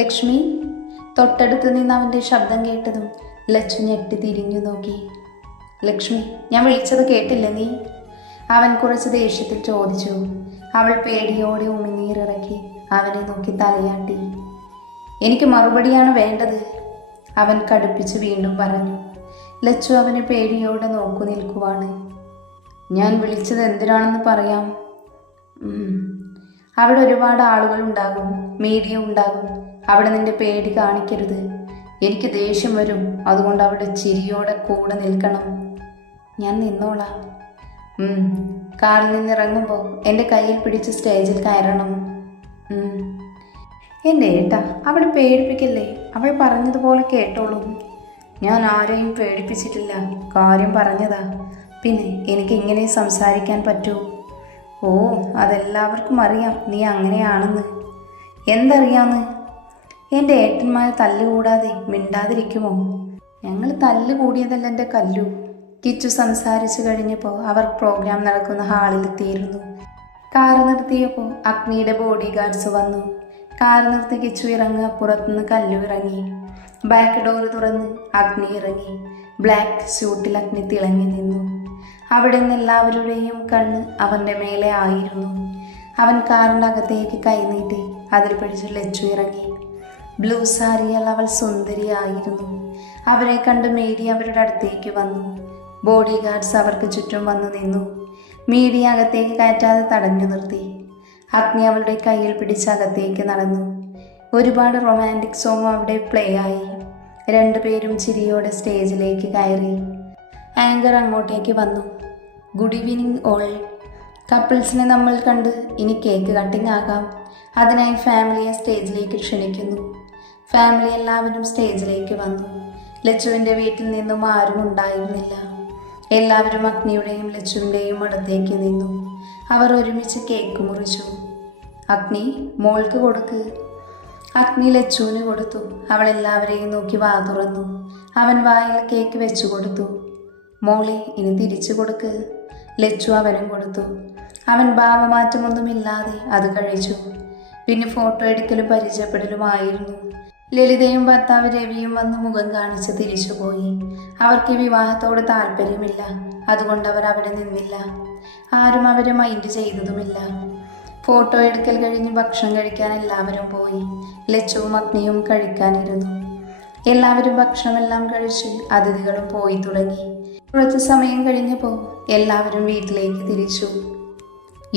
ലക്ഷ്മി. തൊട്ടടുത്ത് നിന്ന് അവൻ്റെ ശബ്ദം കേട്ടതും ലച്ചു ഞെട്ടി തിരിഞ്ഞു നോക്കി. ലക്ഷ്മി, ഞാൻ വിളിച്ചത് കേട്ടില്ല നീ? അവൻ കുറച്ച് ദേഷ്യത്തിൽ ചോദിച്ചു. അവൾ പേടിയോടെ ഉമിനീരിറക്കി അവനെ നോക്കി തലയാട്ടി. എനിക്ക് മറുപടിയാണ് വേണ്ടത്, അവൻ കടുപ്പിച്ച് വീണ്ടും പറഞ്ഞു. ലച്ചു അവനെ പേടിയോടെ നോക്കു നിൽക്കുവാണ്. ഞാൻ വിളിച്ചത് എന്തിനാണെന്ന് പറയാം. അവിടെ ഒരുപാട് ആളുകൾ ഉണ്ടാകും, മീഡിയ ഉണ്ടാകും. അവിടെ നിന്റെ പേടി കാണിക്കരുത്. എനിക്ക് ദേഷ്യം വരും, അതുകൊണ്ട് അവിടെ ചിരിയോടെ കൂടെ നിൽക്കണം. ഞാൻ നിന്നോളാം. കാറിൽ നിന്നിറങ്ങുമ്പോൾ എൻ്റെ കയ്യിൽ പിടിച്ച് സ്റ്റേജിൽ കയറണം. എൻ്റെ ഏട്ടാ, അവളെ പേടിപ്പിക്കല്ലേ. അവൾ പറഞ്ഞതുപോലെ കേട്ടോളൂ. ഞാൻ ആരെയും പേടിപ്പിച്ചിട്ടില്ല, കാര്യം പറഞ്ഞതാ. പിന്നെ എനിക്ക് ഇങ്ങനെ സംസാരിക്കാൻ പറ്റൂ? ഓ, അതെല്ലാവർക്കും അറിയാം നീ അങ്ങനെയാണെന്ന്. എന്തറിയാന്ന്? എൻ്റെ ഏട്ടന്മാരെ തല്ലുകൂടാതെ മിണ്ടാതിരിക്കുമോ? ഞങ്ങൾ തല്ലുകൂടിയതല്ല എൻ്റെ കല്ലു. കിച്ചു സംസാരിച്ചു കഴിഞ്ഞപ്പോൾ അവർ പ്രോഗ്രാം നടക്കുന്ന ഹാളിലെത്തിയിരുന്നു. കാർ നിർത്തിയപ്പോൾ അഗ്നിയുടെ ബോഡി ഗാർഡ്സ് വന്നു. കാർ നിർത്തി കിച്ചു ഇറങ്ങുക, പുറത്തുനിന്ന് കല്ലു ഇറങ്ങി. ബാക്ക് ഡോർ തുറന്ന് അഗ്നി ഇറങ്ങി. ബ്ലാക്ക് സ്യൂട്ടിൽ അഗ്നി തിളങ്ങി നിന്നു. അവിടെ നിന്ന് എല്ലാവരുടെയും കണ്ണ് അവൻ്റെ മേലെ ആയിരുന്നു. അവൻ കാറിൻ്റെ അകത്തേക്ക് കൈനീട്ടി അതിൽ പിടിച്ച് ലച്ചു ഇറങ്ങി. ബ്ലൂ സാരിയാൽ അവൾ സുന്ദരിയായിരുന്നു. അവരെ കണ്ട് മീഡിയ അവരുടെ അടുത്തേക്ക് വന്നു. ബോഡി ഗാർഡ്സ് അവർക്ക് ചുറ്റും വന്നു നിന്നു. മീഡിയ അകത്തേക്ക് കയറ്റാതെ തടഞ്ഞു നിർത്തി. അഗ്നി അവളുടെ കയ്യിൽ പിടിച്ച് അകത്തേക്ക് നടന്നു. ഒരുപാട് റൊമാൻറ്റിക് സോങ് അവിടെ പ്ലേ ആയി. രണ്ടുപേരും ചിരിയോടെ സ്റ്റേജിലേക്ക് കയറി. ആങ്കർ അങ്ങോട്ടേക്ക് വന്നു. Good evening all. കപ്പിൾസിനെ നമ്മൾ കണ്ട് ഇനി കേക്ക് കട്ടിംഗ് ആകാം. അതിനായി ഫാമിലിയെ സ്റ്റേജിലേക്ക് ക്ഷണിക്കുന്നു. ഫാമിലി എല്ലാവരും സ്റ്റേജിലേക്ക് വന്നു. ലച്ചുവിൻ്റെ വീട്ടിൽ നിന്നും ആരും ഉണ്ടായിരുന്നില്ല. എല്ലാവരും അഗ്നിയുടെയും ലച്ചുവിൻ്റെയും അടുത്തേക്ക് നിന്നു. അവർ ഒരുമിച്ച് കേക്ക് മുറിച്ചു. അഗ്നി, മോൾക്ക് കൊടുക്ക്. അഗ്നി ലച്ചുവിന് കൊടുത്തു. അവൾ എല്ലാവരെയും നോക്കി വാ തുറന്നു. അവൻ വായിൽ കേക്ക് വെച്ചു കൊടുത്തു. മോളെ, ഇനി തിരിച്ചു കൊടുക്ക്. ലച്ചു അവനും കൊടുത്തു. അവൻ ഭാവമാറ്റമൊന്നുമില്ലാതെ അത് കഴിച്ചു. പിന്നെ ഫോട്ടോ എടുക്കലും പരിചയപ്പെടലുമായിരുന്നു. ലളിതയും ഭർത്താവ് രവിയും വന്ന് മുഖം കാണിച്ച് തിരിച്ചുപോയി. അവർക്ക് വിവാഹത്തോട് താല്പര്യമില്ല, അതുകൊണ്ട് അവർ അവിടെ നിന്നില്ല. ആരും അവരെ മൈൻഡ് ചെയ്തതുമില്ല. ഫോട്ടോ എടുക്കൽ കഴിഞ്ഞ് ഭക്ഷണം കഴിക്കാൻ എല്ലാവരും പോയി. ലച്ചുവും അഗ്നിയും കഴിക്കാനിരുന്നു. എല്ലാവരും ഭക്ഷണമെല്ലാം കഴിച്ച് അതിഥികളും പോയി തുടങ്ങി. കുറച്ച് സമയം കഴിഞ്ഞപ്പോൾ എല്ലാവരും വീട്ടിലേക്ക് തിരിച്ചു.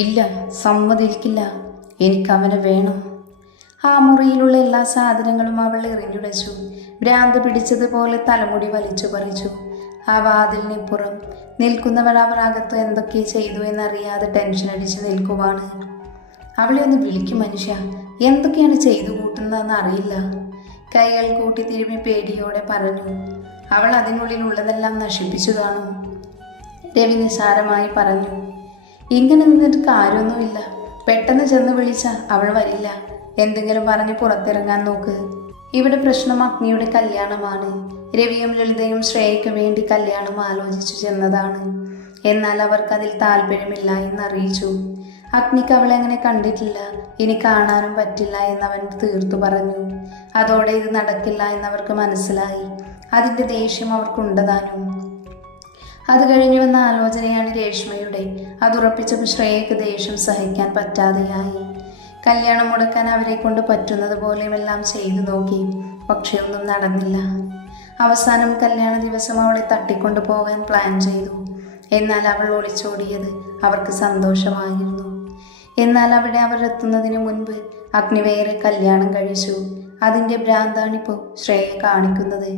ഇല്ല, സമ്മതിക്കില്ല, എനിക്ക് അവനെ വേണം. ആ മുറിയിലുള്ള എല്ലാ സാധനങ്ങളും അവൾ എറിഞ്ഞുടച്ചു. ഭ്രാന്ത് പിടിച്ചതുപോലെ തലമുടി വലിച്ചു പറിച്ചു. ആ വാതിലിനിപ്പുറം നിൽക്കുന്നവർ അവർ അകത്ത് എന്തൊക്കെ ചെയ്തു എന്നറിയാതെ ടെൻഷൻ അടിച്ച് നിൽക്കുവാണ്. അവളെ ഒന്ന് വിളിക്കും മനുഷ്യ, എന്തൊക്കെയാണ് ചെയ്തു കൂട്ടുന്നതെന്ന് അറിയില്ല. കൈകൾ കൂട്ടി തിരുമ്മി പേടിയോടെ പറഞ്ഞു. അവൾ അതിനുള്ളിലുള്ളതെല്ലാം നശിപ്പിച്ചു കാണും. രവി നിസാരമായി പറഞ്ഞു. ഇങ്ങനെ നിന്നിട്ട് കാര്യമൊന്നുമില്ല. പെട്ടെന്ന് ചെന്ന് വിളിച്ച അവൾ വരില്ല. എന്തെങ്കിലും പറഞ്ഞ് പുറത്തിറങ്ങാൻ നോക്ക്. ഇവിടെ പ്രശ്നം അഗ്നിയുടെ കല്യാണമാണ്. രവിയും ലളിതയും ശ്രേയയ്ക്ക് വേണ്ടി കല്യാണം ആലോചിച്ചു ചെന്നതാണ്. എന്നാൽ അവർക്കതിൽ താല്പര്യമില്ല എന്നറിയിച്ചു. അഗ്നിക്ക് അവളെ അങ്ങനെ കണ്ടിട്ടില്ല, ഇനി കാണാനും പറ്റില്ല എന്നവൻ തീർത്തു പറഞ്ഞു. അതോടെ ഇത് നടക്കില്ല എന്നവർക്ക് മനസ്സിലായി. അതിൻ്റെ ദേഷ്യം അവർക്കുണ്ടതാനും. അത് കഴിഞ്ഞു വന്ന ആലോചനയാണ് രേഷ്മയുടെ. അതുറപ്പിച്ചപ്പോൾ ശ്രേയയ്ക്ക് ദേഷ്യം സഹിക്കാൻ പറ്റാതെയായി. കല്യാണം മുടക്കാൻ അവരെ കൊണ്ട് പറ്റുന്നത് പോലെയുമെല്ലാം ചെയ്തു നോക്കി, പക്ഷെ ഒന്നും നടന്നില്ല. അവസാനം കല്യാണ ദിവസം അവളെ തട്ടിക്കൊണ്ടു പോകാൻ പ്ലാൻ ചെയ്തു. എന്നാൽ അവൾ ഒളിച്ചോടിയത് അവർക്ക് സന്തോഷമായിരുന്നു. എന്നാൽ അവിടെ അവർ എത്തുന്നതിന് മുൻപ് അഗ്നി വേറെ കല്യാണം കഴിച്ചു. അതിൻ്റെ ഭ്രാന്താണിപ്പോൾ ശ്രേയ കാണിക്കുന്നത്.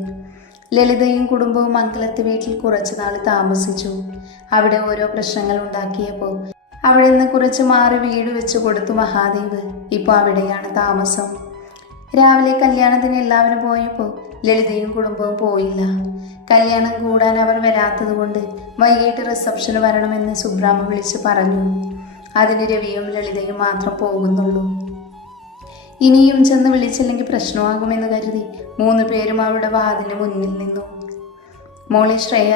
ലളിതയും കുടുംബവും മംഗലത്ത് വീട്ടിൽ കുറച്ചു നാൾ താമസിച്ചു. അവിടെ ഓരോ പ്രശ്നങ്ങൾ ഉണ്ടാക്കിയപ്പോൾ അവിടെ നിന്ന് കുറച്ച് മാറി വീട് വെച്ച് കൊടുത്തു മഹാദേവ്. ഇപ്പോൾ അവിടെയാണ് താമസം. രാവിലെ കല്യാണത്തിന് എല്ലാവരും പോയപ്പോൾ ലളിതയും കുടുംബവും പോയില്ല. കല്യാണം കൂടാൻ അവർ വരാത്തത് കൊണ്ട് വൈകിട്ട് റിസപ്ഷന് വരണമെന്ന് സുബ്രാമ വിളിച്ച് പറഞ്ഞു. അതിന് രവിയും ലളിതയും മാത്രം പോകുന്നുള്ളൂ. ഇനിയും ചെന്ന് വിളിച്ചില്ലെങ്കിൽ പ്രശ്നമാകുമെന്ന് കരുതി 3 പേരും അവരുടെ വാതിലിന് മുന്നിൽ നിന്നു. മോളെ ശ്രേയ,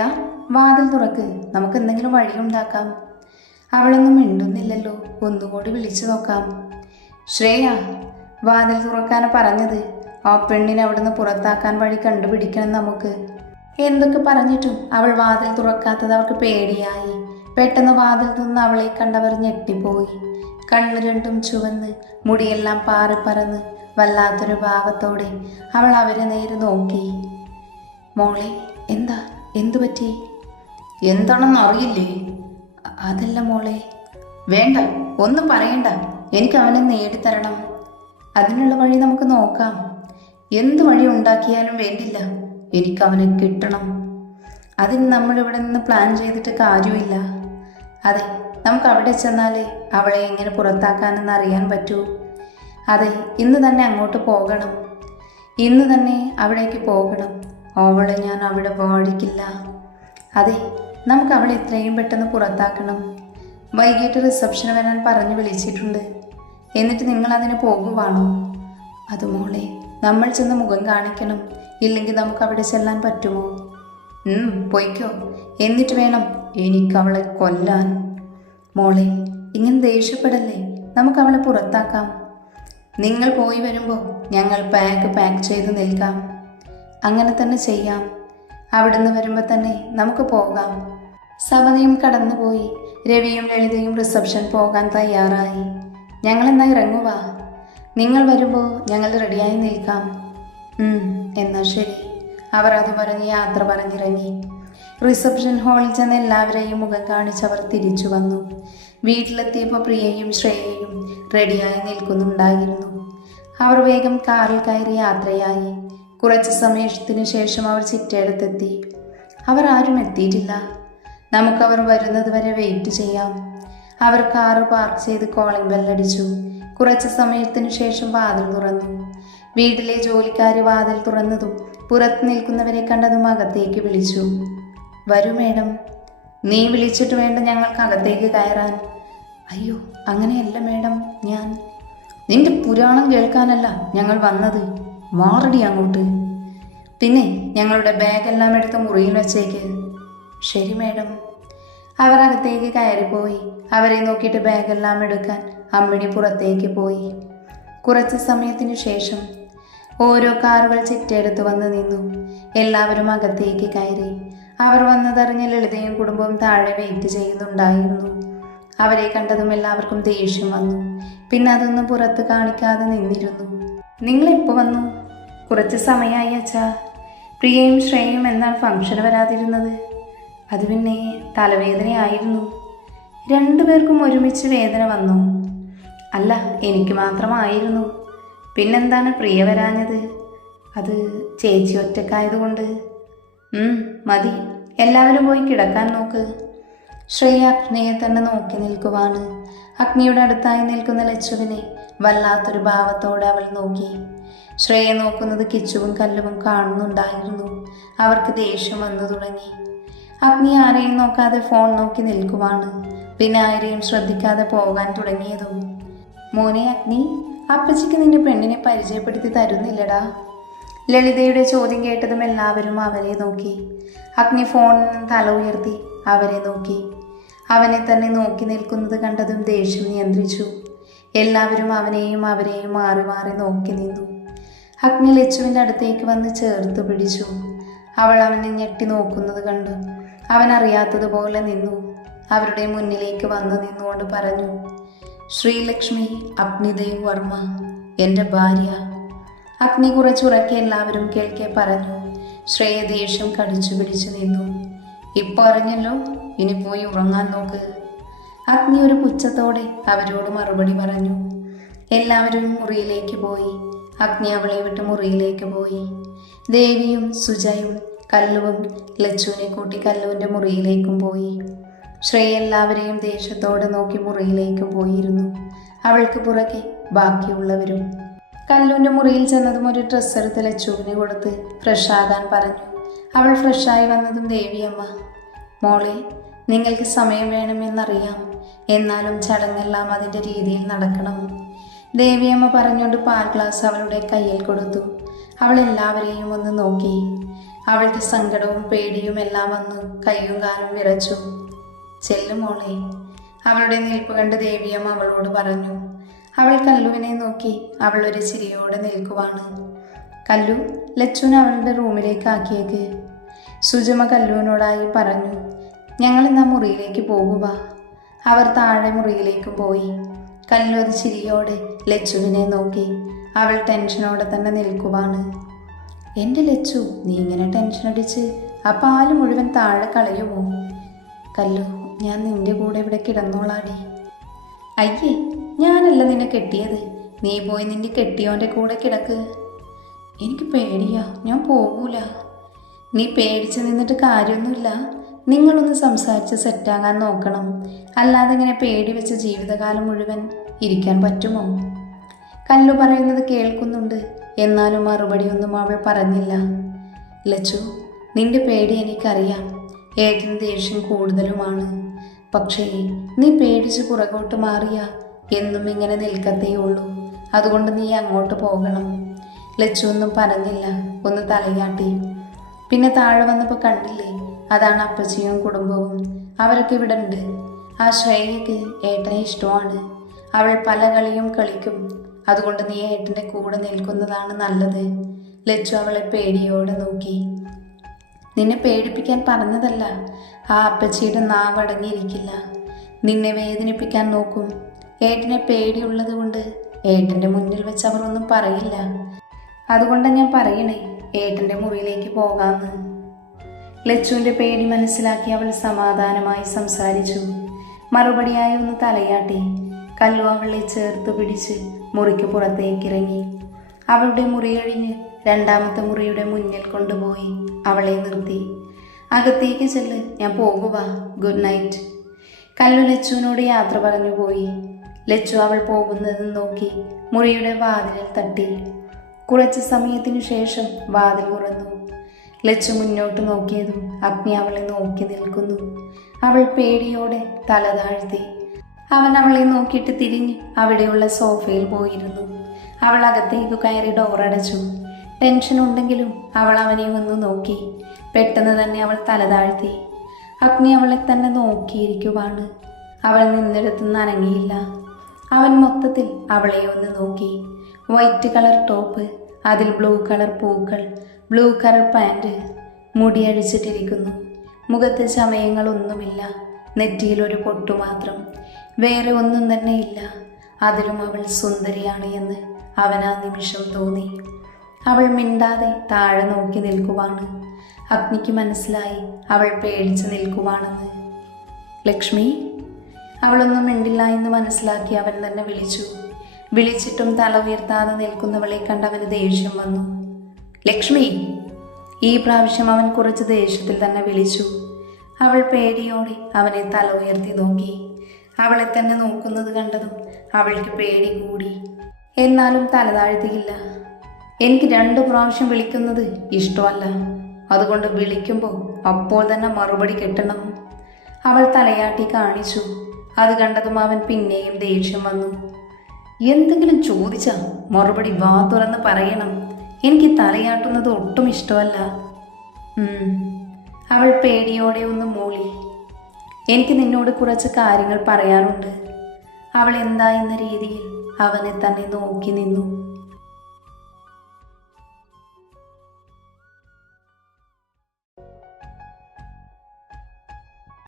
വാതിൽ തുറക്ക്, നമുക്ക് എന്തെങ്കിലും വഴിയുണ്ടാക്കാം. അവളൊന്നും മിണ്ടുന്നില്ലല്ലോ, ഒന്നുകൂടി വിളിച്ചു നോക്കാം. ശ്രേയ, വാതിൽ തുറക്കാൻ പറഞ്ഞത്. ആ പെണ്ണിനെ അവിടുന്ന് പുറത്താക്കാൻ വഴി കണ്ടുപിടിക്കണം നമുക്ക്. എന്തൊക്കെ പറഞ്ഞിട്ടും അവൾ വാതിൽ തുറക്കാത്തത് അവർക്ക് പേടിയായി. പെട്ടെന്ന് വാതിൽ തുറന്ന് അവളെ കണ്ടവർ ഞെട്ടിപ്പോയി. കണ്ണ് രണ്ടും ചുവന്ന്, മുടിയെല്ലാം പാറിപ്പറന്ന് വല്ലാത്തൊരു ഭാവത്തോടെ അവൾ അവരെ നേരെ നോക്കി. മോളെ, എന്തു പറ്റി? എന്താണെന്ന് അറിയില്ലേ? അതല്ല മോളെ. വേണ്ട, ഒന്നും പറയണ്ട. എനിക്ക് അവനെ നേടിത്തരണം. അതിനുള്ള വഴി നമുക്ക് നോക്കാം. എന്ത് വഴി ഉണ്ടാക്കിയാലും വേണ്ടില്ല, എനിക്ക് അവനെ കിട്ടണം. അതിന് നമ്മളിവിടെ നിന്ന് പ്ലാൻ ചെയ്തിട്ട് കാര്യമില്ല. അതെ, നമുക്ക് അവിടെ ചെന്നാലേ അവളെ എങ്ങനെ പുറത്താക്കാനെന്ന് അറിയാൻ പറ്റൂ. അതെ, ഇന്ന് തന്നെ അങ്ങോട്ട് പോകണം. ഇന്ന് തന്നെ അവിടേക്ക് പോകണം. അവളെ ഞാൻ അവിടെ വാഴിക്കില്ല. അതെ, നമുക്ക് അവളെ എത്രയും പെട്ടെന്ന് പുറത്താക്കണം. വൈകിട്ട് റിസപ്ഷന് വരാൻ പറഞ്ഞു വിളിച്ചിട്ടുണ്ട്. എന്നിട്ട് നിങ്ങൾ അതിന് പോകുവാണോ? അത് മോളെ, നമ്മൾ ചെന്ന് മുഖം കാണിക്കണം. ഇല്ലെങ്കിൽ നമുക്ക് അവിടെ ചെല്ലാൻ പറ്റുമോ? പൊയ്ക്കോ. എന്നിട്ട് വേണം എനിക്ക് അവളെ കൊല്ലാൻ. മോളെ, ഇങ്ങനെ ദേഷ്യപ്പെടല്ലേ. നമുക്ക് അവളെ പുറത്താക്കാം. നിങ്ങൾ പോയി വരുമ്പോൾ ഞങ്ങൾ പാക്ക് ചെയ്ത് നിൽക്കാം. അങ്ങനെ തന്നെ ചെയ്യാം. അവിടുന്ന് വരുമ്പോൾ തന്നെ നമുക്ക് പോകാം. സവനയും കടന്നുപോയി. രവിയും ലളിതയും റിസപ്ഷൻ പോകാൻ തയ്യാറായി. ഞങ്ങളെന്നാ ഇറങ്ങുവാ. നിങ്ങൾ വരുമ്പോൾ ഞങ്ങൾ റെഡിയായി നിൽക്കാം. എന്നാൽ ശരി. അവർ അത് പറഞ്ഞ് യാത്ര പറഞ്ഞിറങ്ങി. റിസപ്ഷൻ ഹാളിൽ ചെന്ന് എല്ലാവരെയും മുഖം കാണിച്ചവർ തിരിച്ചു വന്നു. വീട്ടിലെത്തിയപ്പോൾ പ്രിയയും ശ്രേയയും റെഡിയായി നിൽക്കുന്നുണ്ടായിരുന്നു. അവർ വേഗം കാറിൽ കയറി യാത്രയായി. കുറച്ച് സമയത്തിന് ശേഷം അവർ ചിറ്റയെടുത്തെത്തി. അവർ ആരും എത്തിയിട്ടില്ല. നമുക്കവർ വരുന്നത് വരെ വെയിറ്റ് ചെയ്യാം. അവർ കാറ് പാർക്ക് ചെയ്ത് കോളിംഗ് ബെല്ലടിച്ചു. കുറച്ച് സമയത്തിന് ശേഷം വാതിൽ തുറന്നു. വീട്ടിലെ ജോലിക്കാരി വാതിൽ തുറന്നതും പുറത്ത് നിൽക്കുന്നവരെ കണ്ടതും അകത്തേക്ക് വിളിച്ചു. വരൂ മേഡം. നീ വിളിച്ചിട്ട് വേണ്ട ഞങ്ങൾക്ക് അകത്തേക്ക് കയറാൻ. അയ്യോ, അങ്ങനെയല്ല മേഡം. നിന്റെ പുരാണം കേൾക്കാനല്ല ഞങ്ങൾ വന്നത്. മാറടി അങ്ങോട്ട്. പിന്നെ ഞങ്ങളുടെ ബാഗെല്ലാം എടുത്ത് മുറിയിൽ വെച്ചേക്ക്. ശരി മേഡം. അവർ അകത്തേക്ക് കയറിപ്പോയി. അവരെ നോക്കിയിട്ട് ബാഗെല്ലാം എടുക്കാൻ അമ്മിണി പുറത്തേക്ക് പോയി. കുറച്ച് സമയത്തിന് ശേഷം ഓരോ കാറുകൾ ചിറ്റെടുത്ത് വന്ന് നിന്നു. എല്ലാവരും അകത്തേക്ക് കയറി. അവർ വന്നതറിഞ്ഞ ലളിതയും കുടുംബവും താഴെ വെയിറ്റ് ചെയ്യുന്നുണ്ടായിരുന്നു. അവരെ കണ്ടതും എല്ലാവർക്കും ദേഷ്യം വന്നു. പിന്നെ അതൊന്നും പുറത്ത് കാണിക്കാതെ നിന്നിരുന്നു. നിങ്ങളെപ്പോൾ വന്നു? കുറച്ച് സമയമായി അച്ഛാ. പ്രിയയും ശ്രേയയും എന്നാൽ ഫംഗ്ഷന് വരാതിരുന്നത്? അത് പിന്നെ തലവേദനയായിരുന്നു. രണ്ടുപേർക്കും ഒരുമിച്ച് വേദന വന്നു? അല്ല, എനിക്ക് മാത്രമായിരുന്നു. പിന്നെന്താണ് പ്രിയ വരാഞ്ഞത്? അത് ചേച്ചി ഒറ്റക്കായതുകൊണ്ട്. മതി, എല്ലാവരും പോയി കിടക്കാൻ നോക്ക്. ശ്രേയ അഗ്നിയെ തന്നെ നോക്കി നിൽക്കുവാണ്. അഗ്നിയുടെ അടുത്തായി നിൽക്കുന്ന ലച്ചുവിനെ വല്ലാത്തൊരു ഭാവത്തോടെ അവൾ നോക്കി. ശ്രേയ നോക്കുന്നത് കിച്ചുവും കല്ലുവും കാണുന്നുണ്ടായിരുന്നു. അവർക്ക് ദേഷ്യം വന്നു തുടങ്ങി. അഗ്നി ആരെയും നോക്കാതെ ഫോൺ നോക്കി നിൽക്കുവാണ്. പിന്നെ ആരെയും ശ്രദ്ധിക്കാതെ പോകാൻ തുടങ്ങിയതും. മോനെ അഗ്നി, അപ്പച്ചിക്ക് നിന്റെ പെണ്ണിനെ പരിചയപ്പെടുത്തി തരുന്നില്ലടാ. ലളിതയുടെ ചോദ്യം കേട്ടതും എല്ലാവരും അവരെ നോക്കി. അഗ്നി ഫോണിൽ നിന്ന് തല ഉയർത്തി അവരെ നോക്കി. അവനെ തന്നെ നോക്കി നിൽക്കുന്നത് കണ്ടതും ദേഷ്യം നിയന്ത്രിച്ചു. എല്ലാവരും അവരെയും മാറി മാറി നോക്കി നിന്നു. അഗ്നി ലച്ചുവിൻ്റെ അടുത്തേക്ക് വന്ന് ചേർത്ത് പിടിച്ചു. അവൾ അവനെ ഞെട്ടി നോക്കുന്നത് കണ്ടു. അവൻ അറിയാത്തതുപോലെ നിന്നു. അവരുടെ മുന്നിലേക്ക് വന്നു നിന്നുകൊണ്ട് പറഞ്ഞു, ശ്രീലക്ഷ്മി അഗ്നിദേവ് വർമ്മ, എൻ്റെ ഭാര്യ. അഗ്നി കുറച്ചുറക്കെ എല്ലാവരും കേൾക്കെ പറഞ്ഞു. ശ്രേയ ദേഷ്യം കടിച്ചു പിടിച്ചു നിന്നു. ഇപ്പോൾ അറിഞ്ഞല്ലോ, ഇനി പോയി ഉറങ്ങാൻ നോക്ക്. അഗ്നി ഒരു പുച്ഛത്തോടെ അവരോട് മറുപടി പറഞ്ഞു. എല്ലാവരും മുറിയിലേക്ക് പോയി. അഗ്നി അവളെ വിട്ട് മുറിയിലേക്ക് പോയി. ദേവിയും സുജയും കല്ലുവും ലച്ചുവിനെ കൂട്ടി കല്ലുവിൻ്റെ മുറിയിലേക്കും പോയി. ശ്രേയ എല്ലാവരെയും ദേഷ്യത്തോടെ നോക്കി മുറിയിലേക്കും പോയിരുന്നു. അവൾക്ക് പുറകെ ബാക്കിയുള്ളവരും. കല്ലുവിൻ്റെ മുറിയിൽ ചെന്നതും ഒരു ഡ്രസ്സ് എടുത്ത് ലച്ചുവിന് കൊടുത്ത് ഫ്രഷാകാൻ പറഞ്ഞു. അവൾ ഫ്രഷായി വന്നതും ദേവിയമ്മ, മോളെ, നിങ്ങൾക്ക് സമയം വേണമെന്നറിയാം, എന്നാലും ചടങ്ങെല്ലാം അതിൻ്റെ രീതിയിൽ നടക്കണം. ദേവിയമ്മ പറഞ്ഞുകൊണ്ട് പാൽ ഗ്ലാസ് അവളുടെ കയ്യിൽ കൊടുത്തു. അവൾ എല്ലാവരെയും ഒന്ന് നോക്കി. അവളുടെ സങ്കടവും പേടിയും എല്ലാം വന്നു കയ്യും കാലും വിറച്ചു. ചെല്ലു മോളെ. അവളുടെ നിൽപ്പ് കണ്ട് ദേവിയമ്മ അവളോട് പറഞ്ഞു. അവൾ കല്ലുവിനെ നോക്കി അവൾ ഒരു ചിരിയോടെ നിൽക്കുവാണ്. കല്ലു, ലച്ചുവിനെ അവളുടെ റൂമിലേക്ക് ആക്കിയേക്ക്. സുജമ കല്ലുവിനോടായി പറഞ്ഞു. ഞങ്ങൾ ഇന്ന് മുറിയിലേക്ക് പോകുക. അവർ താഴെ മുറിയിലേക്കും പോയി. കല്ലു അത് ചിരിയോടെ ലച്ചുവിനെ നോക്കി. അവൾ ടെൻഷനോടെ തന്നെ നിൽക്കുവാണ്. എൻ്റെ ലച്ചു, നീ ഇങ്ങനെ ടെൻഷൻ അടിച്ച് ആ പാല് മുഴുവൻ താഴെ കളയുമോ? കല്ലു, ഞാൻ നിന്റെ കൂടെ ഇവിടെ കിടന്നോളാടി. അയ്യേ, ഞാനല്ല നിന്നെ കെട്ടിയത്. നീ പോയി നിന്റെ കെട്ടിയോൻ്റെ കൂടെ കിടക്ക്. എനിക്ക് പേടിയാ, ഞാൻ പോകൂല. നീ പേടിച്ച് നിന്നിട്ട് കാര്യമൊന്നുമില്ല. നിങ്ങളൊന്ന് സംസാരിച്ച് സെറ്റാകാൻ നോക്കണം. അല്ലാതെ ഇങ്ങനെ പേടി വെച്ച് ജീവിതകാലം മുഴുവൻ ഇരിക്കാൻ പറ്റുമോ? കല്ലു പറയുന്നത് കേൾക്കുന്നുണ്ട്. എന്നാലും മറുപടിയൊന്നും അവൾ പറഞ്ഞില്ല. ലച്ചു, നിന്റെ പേടി എനിക്കറിയാം. ഏട്ടന് ദേഷ്യം കൂടുതലുമാണ്. പക്ഷേ നീ പേടിച്ച് പുറകോട്ട് മാറിയ എന്നും ഇങ്ങനെ നിൽക്കത്തേയുള്ളൂ. അതുകൊണ്ട് നീ അങ്ങോട്ട് പോകണം. ലച്ചു ഒന്നും പറഞ്ഞില്ല, ഒന്ന് തലയാട്ടി. പിന്നെ താഴെ വന്നപ്പോൾ കണ്ടില്ലേ, അതാണ് അപ്പച്ചിയും കുടുംബവും. അവരൊക്കെ ഇവിടെ ഉണ്ട്. ആ ശ്രേയയ്ക്ക് ഏട്ടനെ ഇഷ്ടമാണ്. അവൾ പല കളിയും കളിക്കും. അതുകൊണ്ട് നീ ഏട്ടൻ്റെ കൂടെ നിൽക്കുന്നതാണ് നല്ലത്. ലച്ചു അവളെ പേടിയോടെ നോക്കി. നിന്നെ പേടിപ്പിക്കാൻ പറഞ്ഞതല്ല. ആ അപ്പച്ചിയുടെ നാവ് അടങ്ങിയിരിക്കില്ല. നിന്നെ വേദനിപ്പിക്കാൻ നോക്കും. ഏട്ടനെ പേടിയുള്ളത് കൊണ്ട് ഏട്ടൻ്റെ മുന്നിൽ വെച്ച് അവർ ഒന്നും പറയില്ല. അതുകൊണ്ടാണ് ഞാൻ പറയണേ, ഏട്ടൻ്റെ മുറിയിലേക്ക് പോകാമെന്ന്. ലച്ചുവിൻ്റെ പേടി മനസ്സിലാക്കി അവൾ സമാധാനമായി സംസാരിച്ചു. മറുപടിയായി ഒന്ന് തലയാട്ടി. കല്ലു അവളെ ചേർത്ത് പിടിച്ച് മുറിക്ക് പുറത്തേക്കിറങ്ങി. അവളുടെ മുറി കഴിഞ്ഞ് രണ്ടാമത്തെ മുറിയുടെ മുന്നിൽ കൊണ്ടുപോയി അവളെ നിർത്തി. അകത്തേക്ക് ചെല്ല്, ഞാൻ പോകുക. Good night. കല്ലു ലച്ചുവിനോട് യാത്ര പറഞ്ഞു പോയി. ലച്ചു അവൾ പോകുന്നത് നോക്കി മുറിയുടെ വാതിലിൽ തട്ടി. കുറച്ച് സമയത്തിനു ശേഷം വാതിൽ തുറന്നു. ലച്ചു മുന്നോട്ട് നോക്കിയതും അഗ്നി അവളെ നോക്കി നിൽക്കുന്നു. അവൾ പേടിയോടെ തല താഴ്ത്തി. അവൻ അവളെ നോക്കിയിട്ട് തിരിഞ്ഞ് അവിടെയുള്ള സോഫയിൽ പോയിരുന്നു. അവൾ അകത്തേക്ക് കയറി ഡോറടച്ചു. ടെൻഷൻ ഉണ്ടെങ്കിലും അവൾ അവനെ ഒന്ന് നോക്കി. പെട്ടെന്ന് തന്നെ അവൾ തല താഴ്ത്തി. അഗ്നി അവളെ തന്നെ നോക്കിയിരിക്കുവാണ്. അവൾ നിന്നിടത്തുനിന്ന് അനങ്ങിയില്ല. അവൻ മൊത്തത്തിൽ അവളെ ഒന്ന് നോക്കി. വൈറ്റ് കളർ ടോപ്പ്, അതിൽ ബ്ലൂ കളർ പൂക്കൾ, ബ്ലൂ കളർ പാൻറ്, മുടിയഴിച്ചിട്ടിരിക്കുന്നു. മുഖത്ത് ചമയങ്ങളൊന്നുമില്ല. നെറ്റിയിലൊരു പൊട്ടു മാത്രം. വേറെ ഒന്നും തന്നെ ഇല്ല. അതിലും അവൾ സുന്ദരിയാണ് എന്ന് അവൻ ആ നിമിഷം തോന്നി. അവൾ മിണ്ടാതെ താഴെ നോക്കി നിൽക്കുവാണ്. അഗ്നിക്ക് മനസ്സിലായി അവൾ പേടിച്ച് നിൽക്കുവാണെന്ന്. ലക്ഷ്മി. അവളൊന്നും മിണ്ടില്ല എന്ന് മനസ്സിലാക്കി അവൻ തന്നെ വിളിച്ചു. വിളിച്ചിട്ടും തല ഉയർത്താതെ നിൽക്കുന്നവളെ കണ്ട് അവന് ദേഷ്യം വന്നു. ലക്ഷ്മി. ഈ പ്രാവശ്യം അവൻ കുറച്ച് ദേഷ്യത്തിൽ തന്നെ വിളിച്ചു. അവൾ പേടിയോടെ അവനെ തല ഉയർത്തി നോക്കി. അവളെ തന്നെ നോക്കുന്നത് കണ്ടതും അവൾക്ക് പേടി കൂടി. എന്നാലും തല താഴ്ത്തിയില്ല. എനിക്ക് 2 പ്രാവശ്യം വിളിക്കുന്നത് ഇഷ്ടമല്ല. അതുകൊണ്ട് വിളിക്കുമ്പോൾ അപ്പോൾ തന്നെ മറുപടി കിട്ടണം. അവൾ തലയാട്ടി കാണിച്ചു. അത് കണ്ടതും അവൻ പിന്നെയും ദേഷ്യം വന്നു. എന്തെങ്കിലും ചോദിച്ചാൽ മറുപടി വാ തുറന്ന് പറയണം. എനിക്ക് തലയാട്ടുന്നത് ഒട്ടും ഇഷ്ടമല്ല. അവൾ പേടിയോടെ ഒന്ന് മൂളി. എനിക്ക് നിന്നോട് കുറച്ച് കാര്യങ്ങൾ പറയാനുണ്ട്. അവൾ എന്താ എന്ന രീതിയിൽ അവനെ തന്നെ നോക്കി നിന്നു.